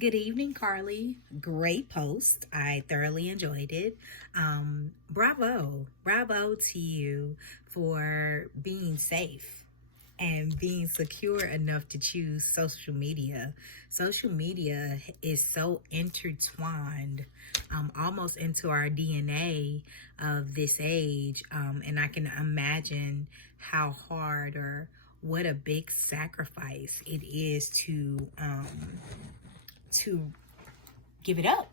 Good evening, Carly. Great post. I thoroughly enjoyed it. Bravo to you for being safe and being secure enough to choose social media. Social media is so intertwined, almost into our DNA of this age. And I can imagine how hard or what a big sacrifice it is to give it up.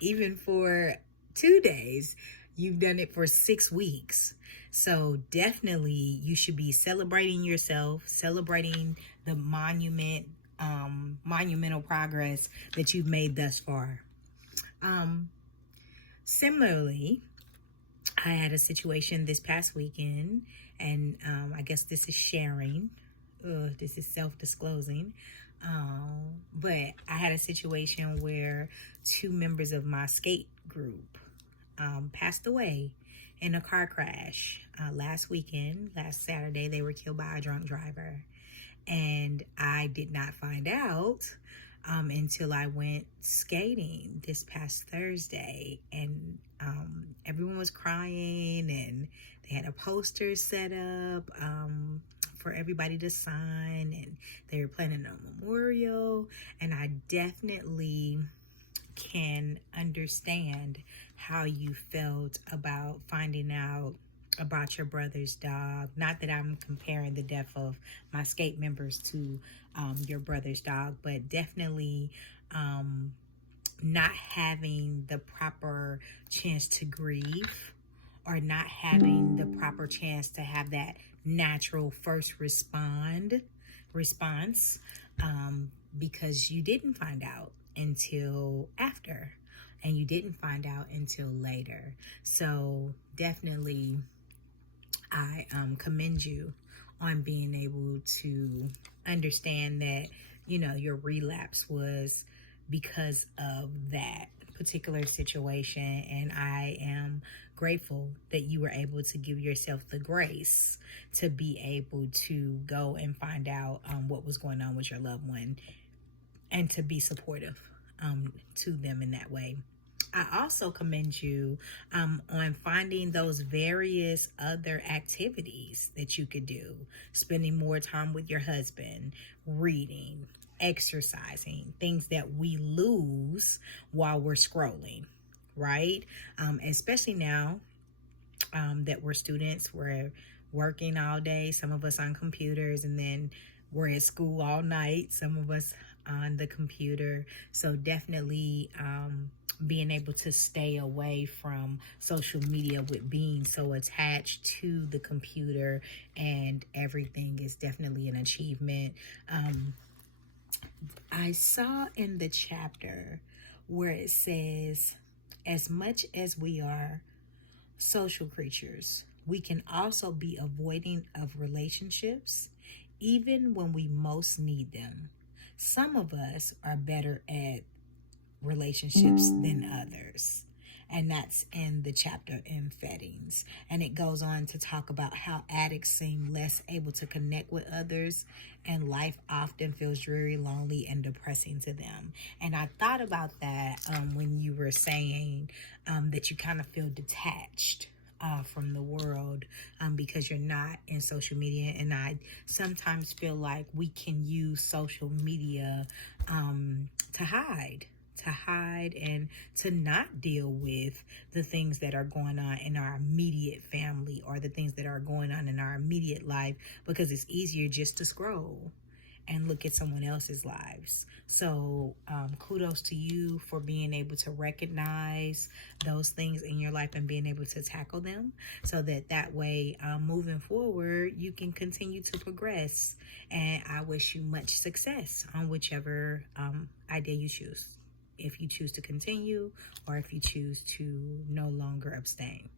Even for 2 days, you've done it for 6 weeks. So definitely you should be celebrating yourself, celebrating the monumental progress that you've made thus far. Similarly, I had a situation this past weekend, and I guess this is sharing. This is self-disclosing. But I had a situation where two members of my skate group passed away in a car crash last weekend. Last Saturday, they were killed by a drunk driver. And I did not find out until I went skating this past Thursday. And everyone was crying, and they had a poster set up for everybody to sign, and they were planning a memorial. And I definitely can understand how you felt about finding out about your brother's dog. Not that I'm comparing the death of my skate members to your brother's dog, but definitely not having the proper chance to grieve, or not having the proper chance to have that natural first response, because you didn't find out until after, and you didn't find out until later. So definitely I commend you on being able to understand that, your relapse was because of that particular situation. And I am grateful that you were able to give yourself the grace to be able to go and find out what was going on with your loved one, and to be supportive to them in that way. I also commend you on finding those various other activities that you could do, spending more time with your husband, reading, exercising, things that we lose while we're scrolling, right? Especially now that we're students, we're working all day, some of us on computers, and then we're at school all night, some of us on the computer. So definitely being able to stay away from social media with being so attached to the computer and everything is definitely an achievement. I saw in the chapter where it says, as much as we are social creatures, we can also be avoiding of relationships even when we most need them. Some of us are better at relationships than others. And that's in the chapter Emphetics. And it goes on to talk about how addicts seem less able to connect with others, and life often feels dreary, lonely, and depressing to them. And I thought about that when you were saying that you kind of feel detached from the world because you're not in social media. And I sometimes feel like we can use social media to hide and to not deal with the things that are going on in our immediate family, or the things that are going on in our immediate life, because it's easier just to scroll and look at someone else's lives. So kudos to you for being able to recognize those things in your life and being able to tackle them, so that way moving forward you can continue to progress. And I wish you much success on whichever idea you choose, if you choose to continue or if you choose to no longer abstain.